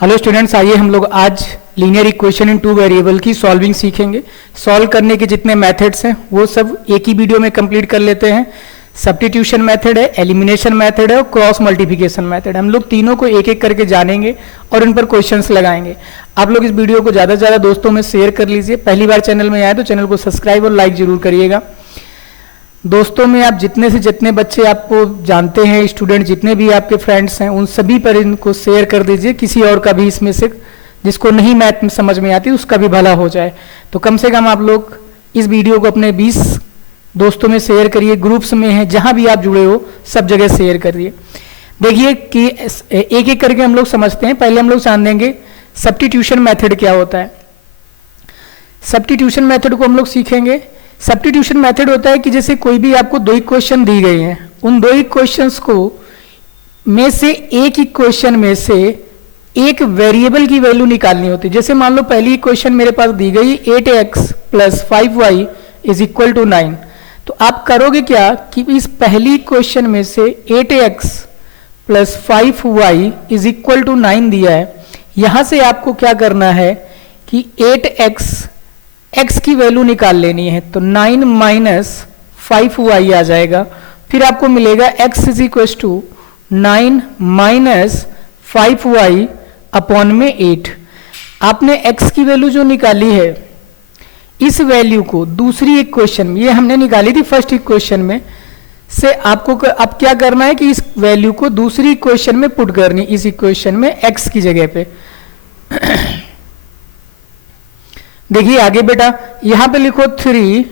Hello students, आइए हम लोग आज linear equation in two variable की सॉल्विंग सीखेंगे। सॉल्व करने के जितने मेथड्स हैं वो सब एक ही वीडियो में कंप्लीट कर लेते हैं। सब्स्टिट्यूशन मेथड है, एलिमिनेशन मेथड है और क्रॉस मल्टीप्लिकेशन मेथड। हम लोग तीनों को एक एक करके जानेंगे और इन पर क्वेश्चंस लगाएंगे। आप लोग इस वीडियो को ज़्यादा से ज़्यादा दोस्तों में शेयर कर लीजिए। पहली बार चैनल में आए तो चैनल को सब्सक्राइब और लाइक जरूर करिएगा। दोस्तों में आप जितने से जितने बच्चे आपको जानते हैं, स्टूडेंट जितने भी आपके फ्रेंड्स हैं, उन सभी पर इनको शेयर कर दीजिए। किसी और का भी इसमें से जिसको नहीं मैथ में समझ में आती उसका भी भला हो जाए। तो कम से कम आप लोग इस वीडियो को अपने 20 दोस्तों में शेयर करिए। ग्रुप्स में है, जहां भी आप जुड़े हो सब जगह शेयर करिए। देखिए कि एक एक करके हम लोग समझते हैं। पहले हम लोग जान लेंगे सब्स्टिट्यूशन मेथड क्या होता है। सब्स्टिट्यूशन मेथड को हम लोग सीखेंगे। सब्स्टिट्यूशन मेथड होता है कि जैसे कोई भी आपको दो इक्वेशन दी गई हैं, उन दो इक्वेशंस को में से एक इक्वेशन में से एक वेरिएबल की वैल्यू निकालनी होती है। जैसे मान लो पहली इक्वेशन मेरे पास दी गई 8x + 5y = 9। तो आप करोगे क्या कि इस पहली इक्वेशन में से 8x + 5y = 9 दिया है, यहां से आपको क्या करना है कि 8x x की वैल्यू निकाल लेनी है। तो 9 - 5y आ जाएगा। फिर आपको मिलेगा x = 9 - 5y / 8। आपने x की वैल्यू जो निकाली है, इस वैल्यू को दूसरी इक्वेशन में, ये हमने निकाली थी फर्स्ट इक्वेशन में से, आपको अब क्या करना है कि इस वैल्यू को दूसरी इक्वेशन में पुट करनी। इस इक्वेशन में x की जगह पे देखिए आगे बेटा, यहां पे लिखो 3,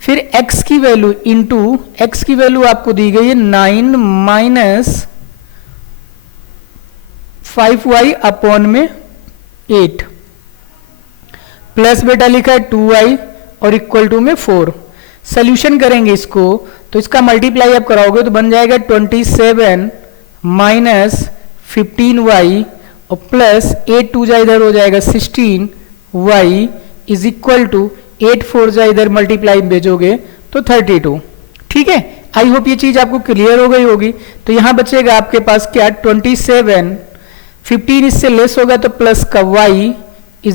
फिर x की वैल्यू इंटू x की वैल्यू आपको दी गई है 9 - 5y / 8 प्लस बेटा लिखा है 2y और इक्वल टू में 4। सोल्यूशन करेंगे इसको तो इसका मल्टीप्लाई आप कराओगे तो बन जाएगा 27 - 15y और प्लस 8 2 जा इधर हो जाएगा 16y = 8 4 जा इधर मल्टीप्लाई भेजोगे तो 32। ठीक है, आई होप ये चीज आपको क्लियर हो गई होगी। तो यहां बचेगा आपके पास क्या, 27, 15 इससे लेस होगा तो प्लस का y =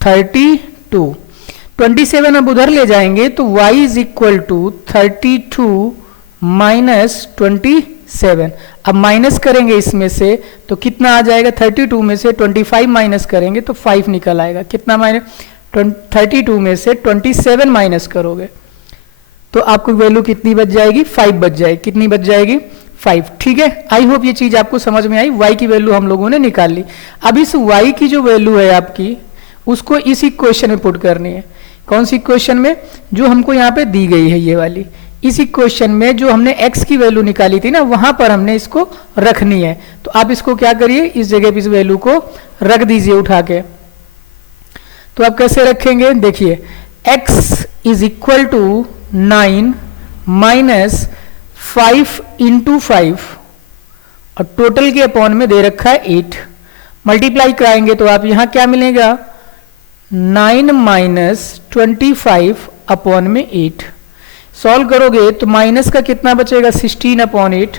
32। 27 अब उधर ले जाएंगे तो y = 32 - 27। अब माइनस करेंगे इसमें से तो कितना आ जाएगा, 32 में से 25 माइनस करेंगे तो 5 निकल आएगा। कितना माइनस, 32 में से 27 माइनस करोगे तो आपको वैल्यू कितनी बच जाएगी, 5 बच जाएगी। कितनी बच जाएगी, 5। ठीक है, आई होप ये चीज आपको समझ में आई। y की वैल्यू हम लोगों ने निकाल ली। अब इस y की जो वैल्यू है आपकी, उसको इस इक्वेशन में पुट करनी है। कौन सी इक्वेशन में, जो हमको यहाँ पे दी गई है ये वाली। इस इक्वेशन में जो हमने x की वैल्यू निकाली थी ना, वहां पर हमने इसको रखनी है। तो आप इसको क्या करिए, इस जगह पे इस वैल्यू को रख दीजिए उठा के। तो आप कैसे रखेंगे, देखिए x = 9 - 5 × 5 और टोटल के अपॉन में दे रखा है 8। मल्टीप्लाई कराएंगे तो आप यहां क्या मिलेगा, 9 - 25 / 8। सॉल्व करोगे तो माइनस का कितना बचेगा, 16/8।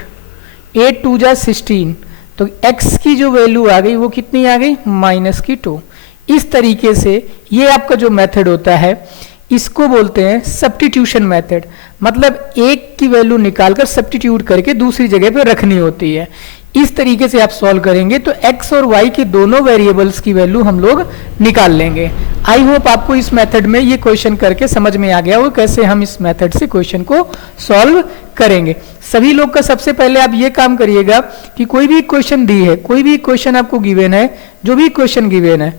8 2 जा 16। तो x की जो वैल्यू आ गई वो कितनी आ गई, -2। इस तरीके से ये आपका जो मेथड होता है इसको बोलते हैं सब्स्टिट्यूशन मेथड। मतलब एक की वैल्यू निकालकर सब्स्टिट्यूट करके दूसरी जगह पे रखनी होती है। इस तरीके से आप सॉल्व करेंगे तो x और y के दोनों वेरिएबल्स की वैल्यू हम लोग निकाल लेंगे। आई होप आपको इस मेथड में ये क्वेश्चन करके समझ में आ गया हो कैसे हम इस मेथड से क्वेश्चन को सॉल्व करेंगे। सभी लोग का सबसे पहले आप ये काम करिएगा कि कोई भी क्वेश्चन दी है, कोई भी क्वेश्चन आपको गिवन है, जो भी क्वेश्चन गिवन है,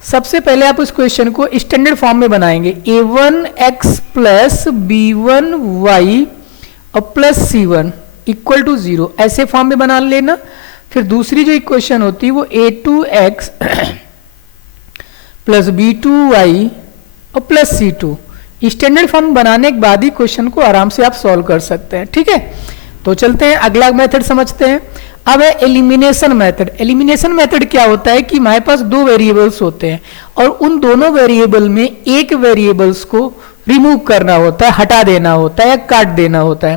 सबसे पहले आप उस क्वेश्चन को स्टैंडर्ड फॉर्म में बनाएंगे। a1x + b1y और +c1 = 0, ऐसे फॉर्म में बना लेना। फिर दूसरी जो इक्वेशन होती है वो a2x + b2y और +c2। स्टैंडर्ड फॉर्म बनाने के बाद ही क्वेश्चन को आराम से आप सॉल्व कर सकते हैं। ठीक है, तो चलते हैं अगला मेथड समझते हैं। अब है एलिमिनेशन मेथड। एलिमिनेशन मेथड क्या होता है कि हमारे पास दो वेरिएबल्स होते हैं और उन दोनों वेरिएबल में एक वेरिएबल्स को रिमूव करना होता है, हटा देना होता है या काट देना होता है।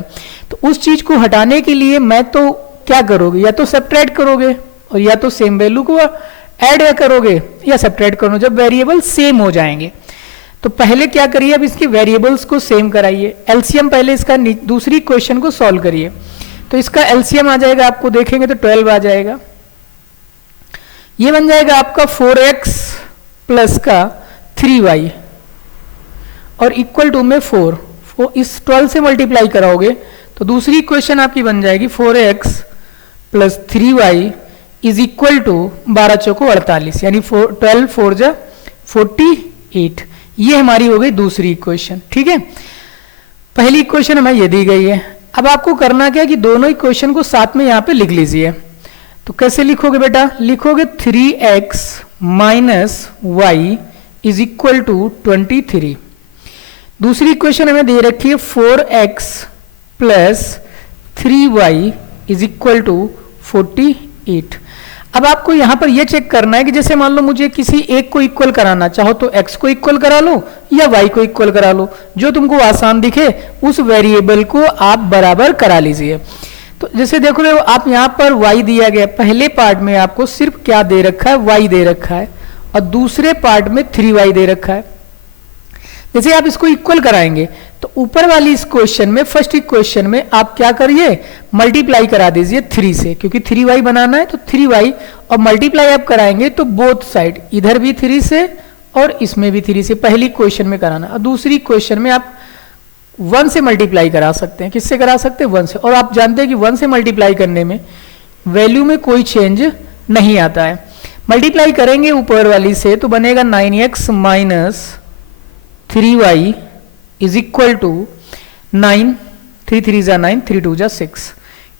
तो उस चीज को हटाने के लिए मैं तो क्या करोगे, या तो सब्ट्रैक्ट करोगे और या तो सेम वैल्यू को ऐड करोगे या सब्ट्रैक्ट करोगे जब वेरिएबल सेम हो जाएंगे। तो पहले क्या करिए, अब इसके वेरिएबल्स को सेम कराइए। एलसीएम पहले इसका दूसरी क्वेश्चन को सॉल्व करिए। तो इसका एलसीएम आ जाएगा, आपको देखेंगे तो 12 आ जाएगा। ये बन जाएगा आपका 4x प्लस का 3y और इक्वल टू में 4 इस 12 से मल्टीप्लाई कराओगे तो दूसरी इक्वेशन आपकी बन जाएगी 4x plus 3y is equal to 12 चौको 48 यानी 12 4 जा 48। ये हमारी हो गई दूसरी इक्वेशन। ठीक है, पहली इक्वेशन हमें ये दी गई है। अब आपको करना क्या है कि दोनों इक्वेशन को साथ में यहां पे लिख लीजिए। तो कैसे लिखोगे बेटा, लिखोगे 3x minus Y is equal to 23। दूसरी इक्वेशन हमें दे रखी है 4x plus 3y is equal to 48। अब आपको यहां पर यह चेक करना है कि जैसे मान लो मुझे किसी एक को इक्वल कराना, चाहो तो x को इक्वल करा लो या y को इक्वल करा लो, जो तुमको आसान दिखे उस वेरिएबल को आप बराबर करा लीजिए। तो जैसे देखो रहे हो आप यहां पर y दिया गया, पहले पार्ट में आपको सिर्फ क्या दे रखा है, y दे रखा है और दूसरे पार्ट में 3y दे रखा है। जैसे आप इसको इक्वल कराएंगे तो ऊपर वाली इस क्वेश्चन में, फर्स्ट इक्वेशन में आप क्या करिए, मल्टीप्लाई करा दीजिए 3 से, क्योंकि 3y बनाना है तो 3y, और मल्टीप्लाई आप कराएंगे तो बोथ साइड, इधर भी 3 से और इसमें भी 3 से, पहली क्वेश्चन में कराना। और दूसरी क्वेश्चन में आप 1 से मल्टीप्लाई करा सकते हैं। किससे करा सकते हैं, 1 से। और आप जानते हैं कि 1 से मल्टीप्लाई करने में वैल्यू में कोई चेंज नहीं आता है। मल्टीप्लाई करेंगे ऊपर वाली से तो बनेगा 9x minus 3y is equal to 9, 3 3 जा 9, 3 2 जा 6।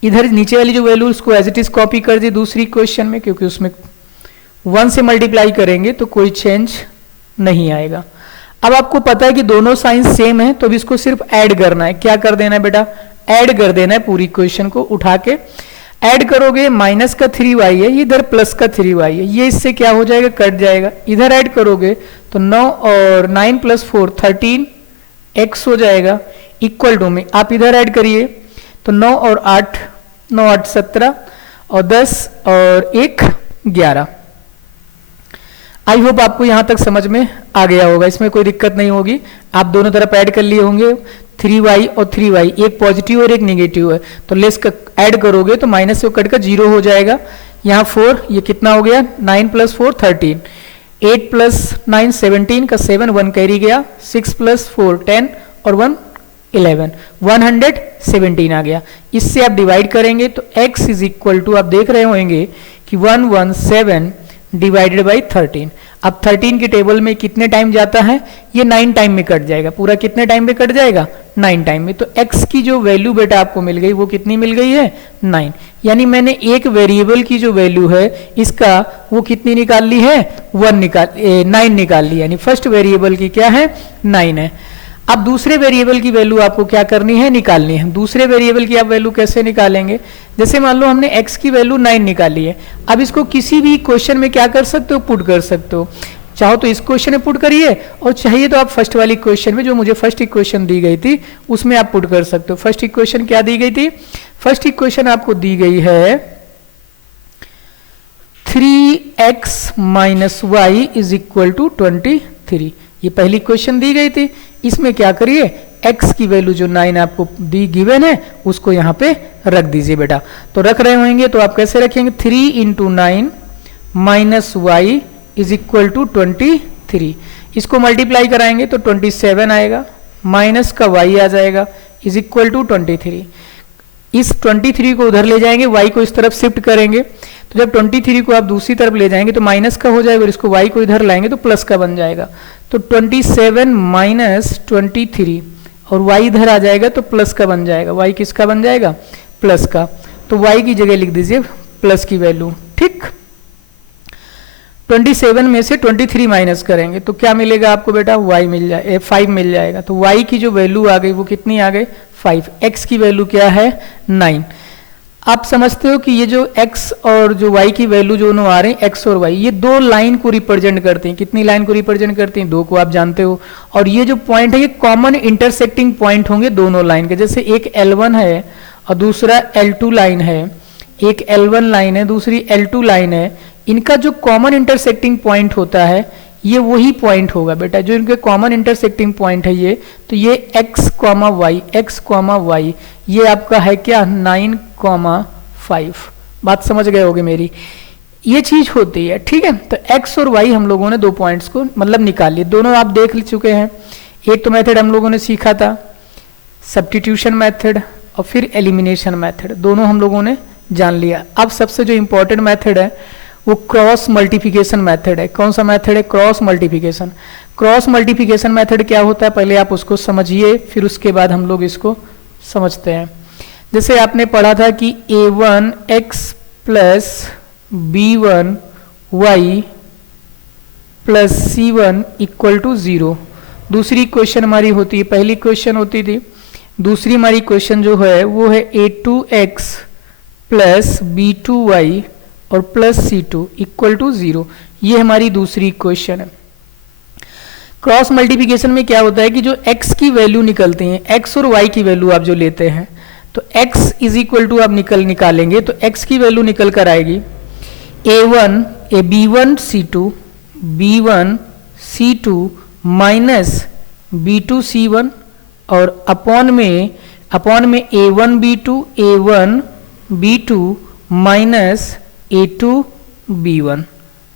इधर नीचे वाली जो वैल्यू उसको एज इट इज कॉपी कर दी दूसरी क्वेश्चन में, क्योंकि उसमें 1 से मल्टीप्लाई करेंगे तो कोई चेंज नहीं आएगा। अब आपको पता है कि दोनों साइन सेम है तो अब इसको सिर्फ ऐड करना है। क्या कर देना है बेटा, ऐड कर देना है पूरी इक्वेशन को उठा के। ऐड करोगे माइनस का 3y है, इधर प्लस का 3y है, ये इससे क्या हो जाएगा, कट जाएगा। इधर ऐड करोगे तो 9 और 9 प्लस 4 13x हो जाएगा, इक्वल टू में आप इधर ऐड करिए तो 9 और 8 9 8 17 और 10 और 1 11। आई होप आपको यहां तक समझ में आ गया होगा, इसमें कोई दिक्कत नहीं होगी। आप दोनों तरफ ऐड कर लिए होंगे, 3y और 3y, एक पॉजिटिव और एक नेगेटिव है, तो लेस ऐड करोगे तो माइनस से कट कर 0 हो जाएगा। यहाँ 4, ये कितना हो गया, 9 प्लस 4 13, 8 प्लस 9 17 का 7 1 कैरी गया, 6 प्लस 4 10 और 1 11, 117 आ गया। इससे आप डिवाइड करेंगे तो x इज इक्वल टू, आप देख रहे होंगे कि 117 डिवाइडेड बाई 13। अब 13 के टेबल में कितने टाइम जाता है, ये 9 टाइम में कट जाएगा। पूरा कितने टाइम में कट जाएगा, 9 टाइम में। तो x की जो वैल्यू बेटा आपको मिल गई वो कितनी मिल गई है, 9। यानी मैंने एक वेरिएबल की जो वैल्यू है इसका वो कितनी निकाल ली है, 9 निकाल ली। यानी फर्स्ट वेरिएबल की क्या है, 9 है। अब दूसरे वेरिएबल की वैल्यू आपको क्या करनी है, निकालनी है। दूसरे वेरिएबल की आप वैल्यू कैसे निकालेंगे, जैसे मान लो हमने x की वैल्यू 9 निकाली है। अब इसको किसी भी क्वेश्चन में क्या कर सकते हो, पुट कर सकते हो। चाहो तो इस क्वेश्चन में पुट करिए और चाहिए तो आप फर्स्ट वाली क्वेश्चन में, जो मुझे फर्स्ट इक्वेशन दी गई थी उसमें आप पुट कर सकते हो। फर्स्ट इक्वेशन क्या दी गई थी, फर्स्ट इक्वेशन आपको दी गई है 3x minus Y is equal to 23। ये पहली क्वेश्चन दी गई थी। इसमें क्या करिए, x की वैल्यू जो 9 आपको दी गिवन है उसको यहाँ पे रख दीजिए बेटा। तो रख रहे होंगे तो आप कैसे रखेंगे, 3 into 9 minus Y is equal to 23। इसको मल्टीप्लाई कराएंगे तो 27 आएगा, माइनस का y आ जाएगा इज इक्वल टू 23। इस 23 को उधर ले जाएंगे, y को इस तरफ शिफ्ट करेंगे, तो जब 23 को आप दूसरी तरफ ले जाएंगे तो माइनस का हो जाएगा और इसको y को इधर लाएंगे तो प्लस का बन जाएगा। तो 27 माइनस 23 और y इधर आ जाएगा तो प्लस का बन जाएगा। y किसका बन जाएगा, प्लस का। तो y की जगह लिख दीजिए प्लस की वैल्यू। ठीक, 27 में से 23 माइनस करेंगे तो क्या मिलेगा आपको बेटा, y मिल जाए 5 मिल जाएगा। तो y की जो वैल्यू आ गई वो कितनी आ गई, 5। x की वैल्यू क्या है, 9। आप समझते हो कि ये जो x और जो y की वैल्यू जो आ रहे हैं, x और y, ये दो लाइन को रिप्रेजेंट करते हैं। कितनी लाइन को रिप्रेजेंट करते हैं, दो को आप जानते हो। और ये जो पॉइंट है ये कॉमन इंटरसेक्टिंग पॉइंट होंगे दोनों लाइन के। जैसे एक L1 है और दूसरा L2 लाइन है, एक L1 लाइन है, दूसरी L2 लाइन है, इनका जो कॉमन इंटरसेक्टिंग पॉइंट होता है ये वही पॉइंट होगा बेटा, जो इनके कॉमन इंटरसेक्टिंग पॉइंट है ये, तो ये x, y, ये आपका है क्या 9,5। बात समझ गए होगे मेरी, ये चीज होती है। ठीक है, तो x और y हम लोगों ने दो पॉइंट्स को मतलब निकाल लिए, दोनों आप देख चुके हैं। एक तो मेथड हम लोगों ने सीखा था सब्स्टिट्यूशन मेथड, और फिर एलिमिनेशन मेथड, दोनों हम लोगों ने जान लिया। अब सबसे जो इंपॉर्टेंट मेथड है वो क्रॉस मल्टीप्लिकेशन मेथड है। कौन सा मेथड है? Cross multiplication. Cross multiplication method क्या होता है पहले आप उसको समझिए, फिर उसके बाद हम लोग इसको समझते हैं। जैसे आपने पढ़ा था कि a1x plus b1y plus c1 equal to 0। दूसरी क्वेश्चन हमारी होती है, पहली क्वेश्चन होती थी, दूसरी हमारी क्वेश्चन जो है वो है a2x प्लस b2y और प्लस c2 इक्वल टू 0। ये हमारी दूसरी क्वेश्चन है। क्रॉस मल्टीप्लिकेशन में क्या होता है कि जो x की वैल्यू निकलती है, x और y की वैल्यू आप जो लेते हैं, तो x इज इक्वल टू आप निकालेंगे तो x की वैल्यू निकल कर आएगी b1 c2 minus b2 c1 और अपॉन में a1 b2 minus a2 b1।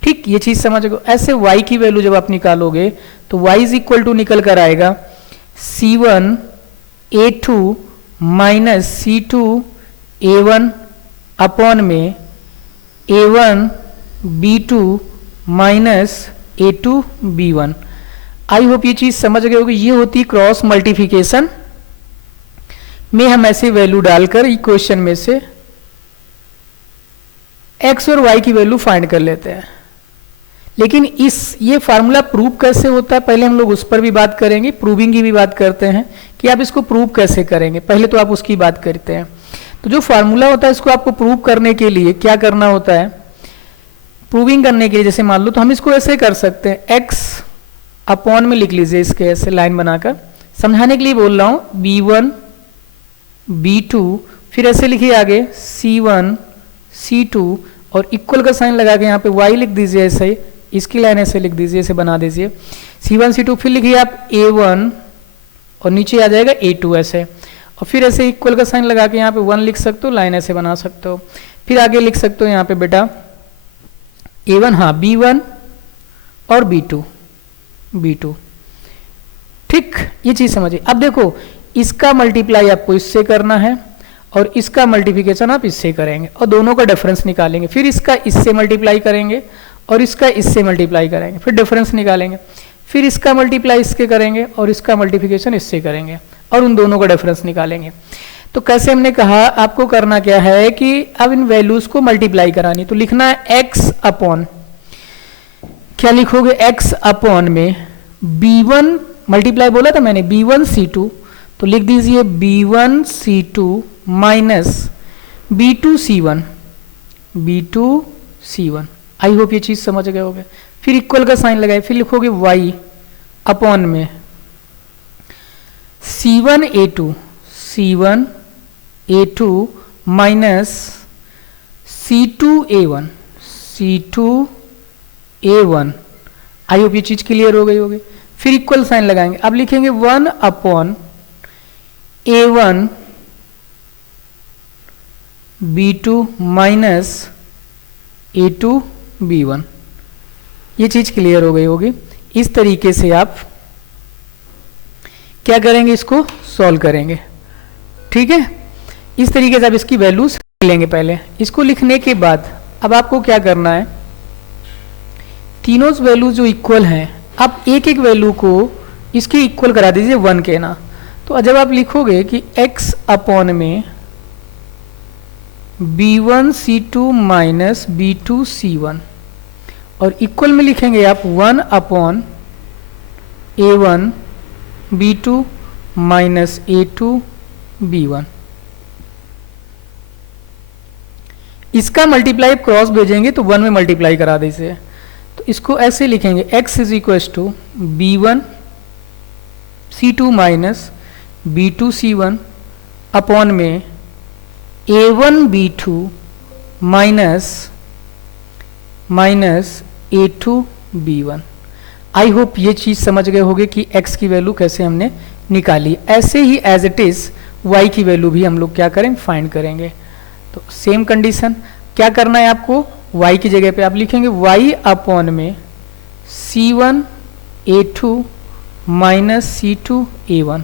ठीक, ये चीज समझ गए। ऐसे y की वैल्यू जब आप निकालोगे तो y इज इक्वल टू निकल कर आएगा c1 a2 minus c2 a1 upon में a1 b2 minus a2 b1। I hope ये चीज समझ गए होगी। ये होती क्रॉस मल्टीप्लिकेशन में हम ऐसे वैल्यू डालकर इक्वेशन में से x और y की वैल्यू फाइंड कर लेते हैं। लेकिन ये फार्मूला प्रूव कैसे होता है पहले हम लोग उस पर भी बात करेंगे, प्रूविंग की भी बात करते हैं कि आप इसको प्रूव कैसे करेंगे, पहले तो आप उसकी बात करते हैं। तो जो फार्मूला होता है इसको आपको प्रूव करने के लिए क्या करना होता है, प्रूविंग करने के लिए जैसे मान लो तो हम इसको ऐसे कर सकते हैं, x अपॉन में लिख लीजिए इसके ऐसे लाइन बनाकर, समझाने के लिए बोल रहा हूं b1 b2, फिर ऐसे लिखिए आगे c1 c2 और इक्वल का साइन लगा के यहाँ पे y लिख दीजिए, ऐसे इसकी लाइन ऐसे लिख दीजिए, ऐसे बना दीजिए c1 c2, फिर लिखिए आप a1 और नीचे आ जाएगा a2 ऐसे, और फिर ऐसे इक्वल का साइन लगा के यहाँ पे 1 लिख सकते हो, लाइन ऐसे बना सकते हो। फिर आगे लिख सकते हो यहाँ पे बेटा a1 हाँ b1 और b2। ठीक, ये चीज समझिए। अब देखो इसका मल्टीप्लाई आपको इससे करना है और इसका मल्टीप्लिकेशन आप इससे करेंगे और दोनों का डिफरेंस निकालेंगे, फिर इसका इससे मल्टीप्लाई करेंगे और इसका इससे मल्टीप्लाई करेंगे, फिर डिफरेंस निकालेंगे, फिर इसका मल्टीप्लाई इसके करेंगे और इसका मल्टीप्लिकेशन इससे करेंगे और उन दोनों का डिफरेंस निकालेंगे। तो कैसे हमने कहा आपको करना क्या है कि अब इन वैल्यूज को मल्टीप्लाई करानी, तो लिखना है x अपॉन, क्या लिखोगे x अपॉन में b1 मल्टीप्लाई बोला था मैंने b1 c2, तो लिख दीजिए b1 c2 minus b2 c1। I hope ये चीज समझ गए होगे। फिर इक्वल का साइन लगाए, फिर लिखोगे y अपॉन में c1 a2 minus c2 a1। I hope ये चीज क्लियर हो गई होगी। फिर इक्वल साइन लगाएंगे, अब लिखेंगे 1 upon a1 b2 minus a2 b1। ये चीज क्लियर हो गई होगी। इस तरीके से आप क्या करेंगे, इसको सॉल्व करेंगे। ठीक है, इस तरीके से आप इसकी वैल्यूज लेंगे। पहले इसको लिखने के बाद अब आपको क्या करना है, तीनों वैल्यूज जो इक्वल हैं आप एक एक वैल्यू को इसके इक्वल करा दीजिए 1 के ना। तो जब आप लिखोगे कि x अपॉन में b1 c2 minus b2 c1 और इक्वल में लिखेंगे आप 1 upon a1 b2 minus a2 b1। इसका मल्टीप्लाई क्रॉस भेजेंगे तो 1 में मल्टीप्लाई करा दीजिए। तो इसको ऐसे लिखेंगे x is equal to b1 c2 minus b2 c1 upon में a1 b2 minus a2b1। I hope ये चीज़ समझ गए होगे कि x की वैल्यू कैसे हमने निकाली। ऐसे ही एज इट इज़ y की वैल्यू भी हम लोग क्या करें, फाइंड करेंगे। तो सेम कंडीशन क्या करना है आपको, y की जगह पे आप लिखेंगे y अपॉन में c1 a2 minus c2 a1,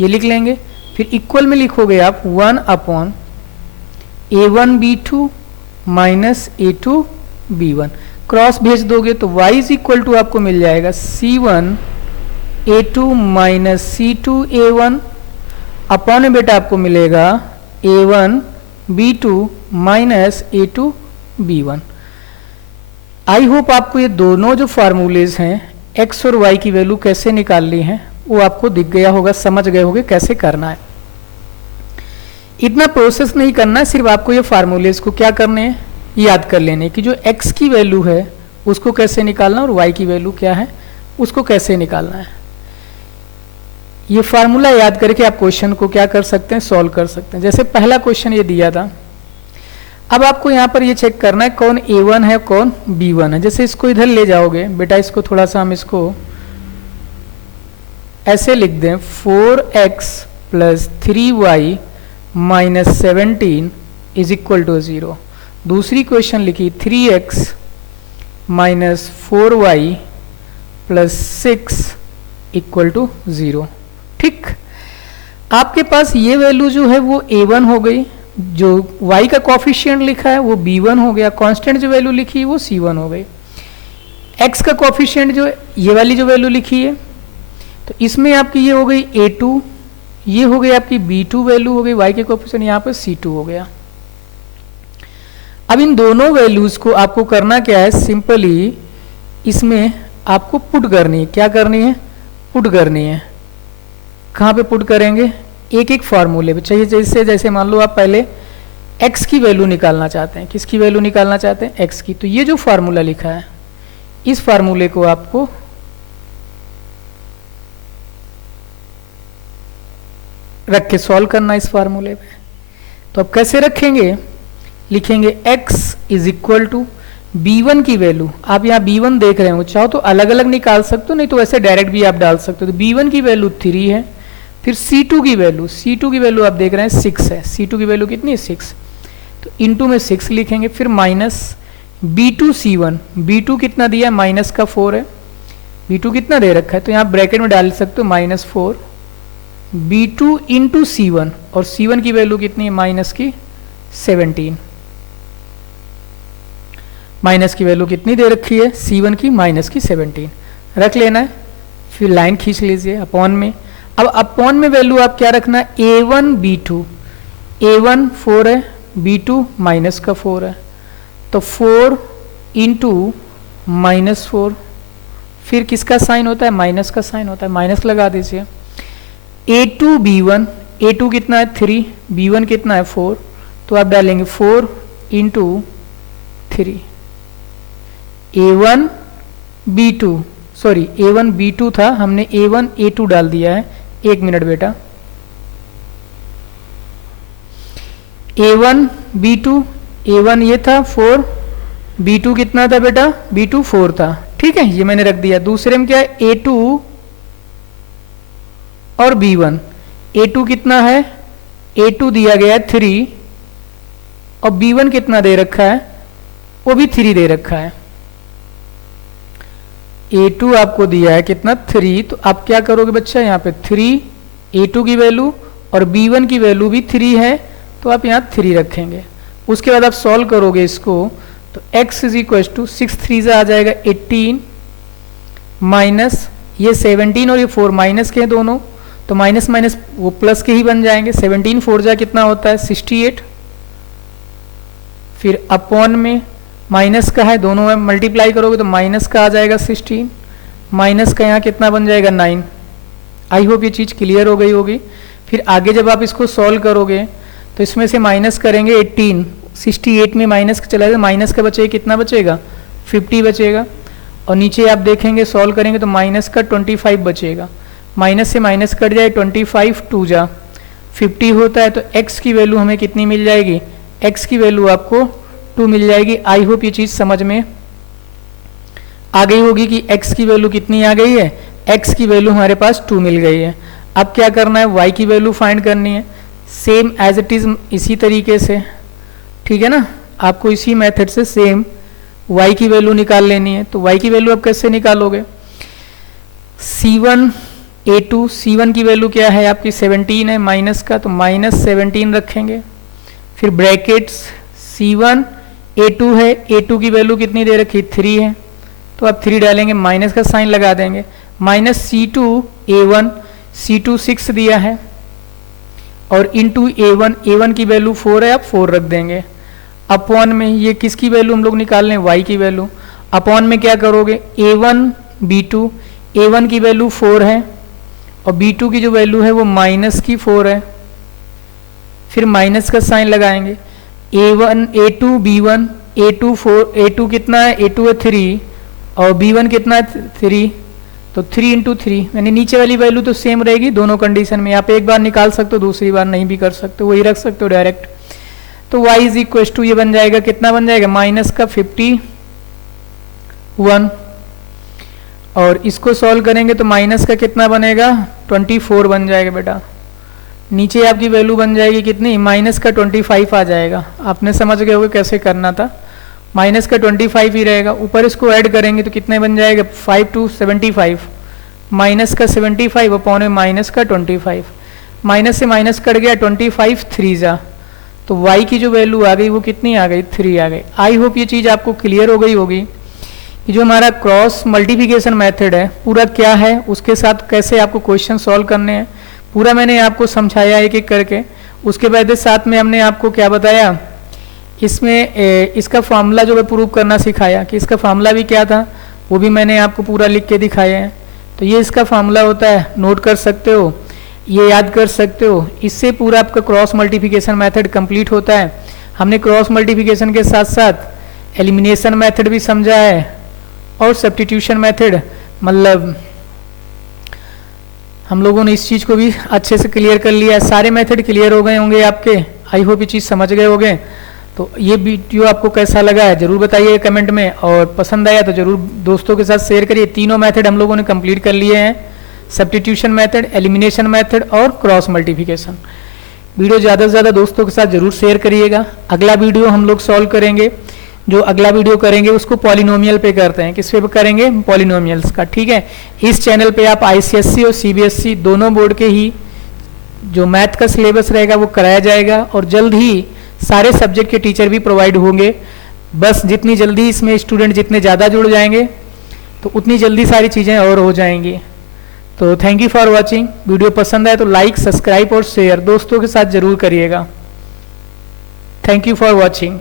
ये लिख लेंगे। फिर इक्वल में लिखोगे आप 1 upon a1 b2 minus a2 b1, cross भेज दोगे तो y इज इक्वल टू आपको मिल जाएगा c1 a2 minus c2 a1 upon में बेटा आपको मिलेगा a1 b2 minus a2 b1। I hope आपको ये दोनों जो फार्मूलेज हैं x और y की वैल्यू कैसे निकालनी है वो आपको दिख गया होगा, समझ गए होगे कैसे करना है। इतना प्रोसेस नहीं करना है, सिर्फ आपको ये फार्मूलेज को क्या करने हैं, याद कर लेने कि जो x की वैल्यू है उसको कैसे निकालना और y की वैल्यू क्या है उसको कैसे निकालना है। ये फार्मूला याद करके आप क्वेश्चन को क्या कर सकते हैं, सॉल्व कर सकते हैं। जैसे पहला क्वेश्चन ये दिया था, अब आपको यहाँ पर ये चेक करना है कौन a1 है कौन b1 है। जैसे इसको इधर ले जाओगे बेटा, इसको थोड़ा सा हम इसको ऐसे लिख दें 4x plus 3y minus 17 is equal to 0। दूसरी क्वेश्चन लिखी 3x minus 4y plus 6 equal to 0। ठीक, आपके पास ये वैल्यू जो है वो a1 हो गई, जो y का कॉफिशिएंट लिखा है वो b1 हो गया, कांस्टेंट जो वैल्यू लिखी है वो c1 हो गई। x का कॉफिशिएंट जो ये वाली जो वैल्यू लिखी है तो इसमें आपकी ये हो गई a2, ये हो गई आपकी b2 वैल्यू हो गई, y के कॉफिशिएंट यहाँ पर c2 हो गया। अब इन दोनों वैल्यूज को आपको करना क्या है, सिंपली इसमें आपको पुट करनी है। क्या करनी है, पुट करनी है। कहाँ पे पुट करेंगे, एक एक फार्मूले पे चाहिए। जैसे मान लो आप पहले x की वैल्यू निकालना चाहते हैं, किसकी वैल्यू निकालना चाहते हैं, x की। तो ये जो फार्मूला लिखा है इस फार्मूले को आपको रख के सॉल्व करना इस फार्मूले पे। तो अब कैसे रखेंगे, लिखेंगे x is equal to b1 की वैल्यू, आप यहाँ b1 देख रहे हो, चाहो तो अलग अलग निकाल सकते हो, नहीं तो ऐसे डायरेक्ट भी आप डाल सकते हो। तो b1 की वैल्यू 3 है, फिर c2 की वैल्यू आप देख रहे हैं 6 है, c2 की वैल्यू कितनी है 6, तो इंटू में 6 लिखेंगे। फिर माइनस b2 c1, b2 कितना दिया है माइनस का 4 है, b2 कितना दे रखा है तो यहाँ ब्रैकेट में डाल सकते हो माइनस 4 b2 इंटू c1, और c1 की वैल्यू कितनी है माइनस की 17, माइनस की वैल्यू कितनी दे रखी है c1 की माइनस की 17 रख लेना है। फिर लाइन खींच लीजिए अपॉन में। अब अपॉन में वैल्यू आप क्या रखना है, a1 b2, a1 4 है, b2 माइनस का 4 है, तो 4 इंटू माइनस 4, फिर किसका साइन होता है, माइनस का साइन होता है, माइनस लगा दीजिए। a2 b1, a2 कितना है 3, b1 कितना है 4, तो आप डालेंगे 4 into 3, a1 b2, sorry a1 b2 था, हमने a1 a2 डाल दिया है। एक मिनट बेटा, a1 b2, a1 ये था 4, b2 कितना था बेटा, b2 4 था, ठीक है, ये मैंने रख दिया। दूसरे में क्या है a2 और b1, a2 कितना है, a2 दिया गया है 3, और b1 कितना दे रखा है, वो भी 3 दे रखा है। a2 आपको दिया है कितना 3, तो आप क्या करोगे बच्चा, यहाँ पे 3 a2 की वैल्यू और b1 की वैल्यू भी 3 है, तो आप यहाँ 3 रखेंगे। उसके बाद आप सॉल्व करोगे इसको, तो x इज इक्वल टू 6 3 से आ जाएगा 18 माइनस ये 17 और ये 4 माइनस के हैं दोनों, तो माइनस माइनस वो प्लस के ही बन जाएंगे। 17 4 जा कितना होता है 68, फिर अपॉन में माइनस का है, दोनों में मल्टीप्लाई करोगे तो माइनस का आ जाएगा 16, माइनस का यहाँ कितना बन जाएगा 9। आई होप ये चीज़ क्लियर हो गई होगी। फिर आगे जब आप इसको सॉल्व करोगे तो इसमें से माइनस करेंगे 18, 68 में माइनस का चला जाएगा, माइनस का बचेगा कितना बचेगा 50 बचेगा, और नीचे आप देखेंगे सॉल्व करेंगे तो माइनस का 25 बचेगा, माइनस से माइनस कट जाए 25 2 जा 50 होता है, तो x की वैल्यू हमें कितनी मिल जाएगी, x की वैल्यू आपको 2 मिल जाएगी। आई होप ये चीज़ समझ में आ गई होगी कि x की वैल्यू कितनी आ गई है, x की वैल्यू हमारे पास 2 मिल गई है। अब क्या करना है, y की वैल्यू फाइंड करनी है, सेम एज इट इज़ इसी तरीके से, ठीक है ना। आपको इसी मेथड से सेम y की वैल्यू निकाल लेनी है। तो y की वैल्यू आप कैसे निकालोगे, C1 A2, C1 की वैल्यू क्या है आपकी 17 है माइनस का, तो -17 रखेंगे। फिर ब्रैकेट्स C1 A2 है, A2 की वैल्यू कितनी दे रखी 3 है, तो आप 3 डालेंगे, माइनस का साइन लगा देंगे, माइनस C2 A1, C2 6 दिया है, और इंटू A1 की वैल्यू 4 है, आप 4 रख देंगे। अपॉन में ये किसकी वैल्यू हम लोग निकाल लें, y की वैल्यू। अपॉन में क्या करोगे, A1 B2, A1 की वैल्यू 4 है और B2 की जो वैल्यू है वो माइनस की 4 है, फिर माइनस का साइन लगाएंगे। A1 A2 B1, A2 4, A2 कितना है, A2 है 3 और B1 कितना है 3, तो 3 इंटू 3, यानी नीचे वाली वैल्यू तो सेम रहेगी दोनों कंडीशन में। आप एक बार निकाल सकते हो, दूसरी बार नहीं भी कर सकते, वही रख सकते हो डायरेक्ट। तो y इज इक्व टू ये बन जाएगा, कितना बन जाएगा, माइनस का 51, और इसको सॉल्व करेंगे तो माइनस का कितना बनेगा 24 बन जाएगा बेटा। नीचे आपकी वैल्यू बन जाएगी कितनी, माइनस का 25 आ जाएगा। आपने समझ गए होगे कैसे करना था, माइनस का 25 ही रहेगा। ऊपर इसको ऐड करेंगे तो कितने बन जाएगा 5 to 75, माइनस का 75 अपॉन में माइनस का 25, माइनस से माइनस कट गया 25 3 जा, तो y की जो वैल्यू आ गई वो कितनी आ गई 3 आ गई। आई होप ये चीज़ आपको क्लियर हो गई होगी कि जो हमारा क्रॉस मल्टीप्लिकेशन मेथड है पूरा क्या है, उसके साथ कैसे आपको क्वेश्चन सॉल्व करने हैं, पूरा मैंने आपको समझाया एक एक करके। उसके बाद साथ में हमने आपको क्या बताया, इसमें इसका फार्मूला जो है प्रूव करना सिखाया कि इसका फार्मूला भी क्या था, वो भी मैंने आपको पूरा लिख के दिखाया है। तो ये इसका फार्मूला होता है, नोट कर सकते हो, ये याद कर सकते हो। इससे पूरा आपका क्रॉस मल्टीप्लिकेशन मेथड कंप्लीट होता है। हमने क्रॉस मल्टीप्लिकेशन के साथ साथ एलिमिनेशन मेथड भी समझा है और सब्स्टिट्यूशन मेथड, मतलब हम लोगों ने इस चीज़ को भी अच्छे से क्लियर कर लिया है। सारे मेथड क्लियर हो गए होंगे आपके, आई होप ये चीज़ समझ गए होंगे। तो ये वीडियो आपको कैसा लगा है ज़रूर बताइए कमेंट में, और पसंद आया तो ज़रूर दोस्तों के साथ शेयर करिए। तीनों मेथड हम लोगों ने कंप्लीट कर लिए हैं, सब्स्टिट्यूशन मेथड, एलिमिनेशन मेथड और क्रॉस मल्टीप्लिकेशन। वीडियो ज़्यादा से ज़्यादा दोस्तों के साथ ज़रूर शेयर करिएगा। अगला वीडियो हम लोग सॉल्व करेंगे, जो अगला वीडियो करेंगे उसको पॉलिनोमियल पे करते हैं। किस पे करेंगे, पॉलिनोमियल्स का, ठीक है। इस चैनल पे आप ICSE और CBSE दोनों बोर्ड के ही जो मैथ का सिलेबस रहेगा वो कराया जाएगा, और जल्द ही सारे सब्जेक्ट के टीचर भी प्रोवाइड होंगे। बस जितनी जल्दी इसमें स्टूडेंट जितने ज़्यादा जुड़ जाएंगे तो उतनी जल्दी सारी चीज़ें और हो जाएंगी। तो thank you for watching. Video पसंद आए तो लाइक, सब्सक्राइब और शेयर दोस्तों के साथ ज़रूर करिएगा। Thank you for watching.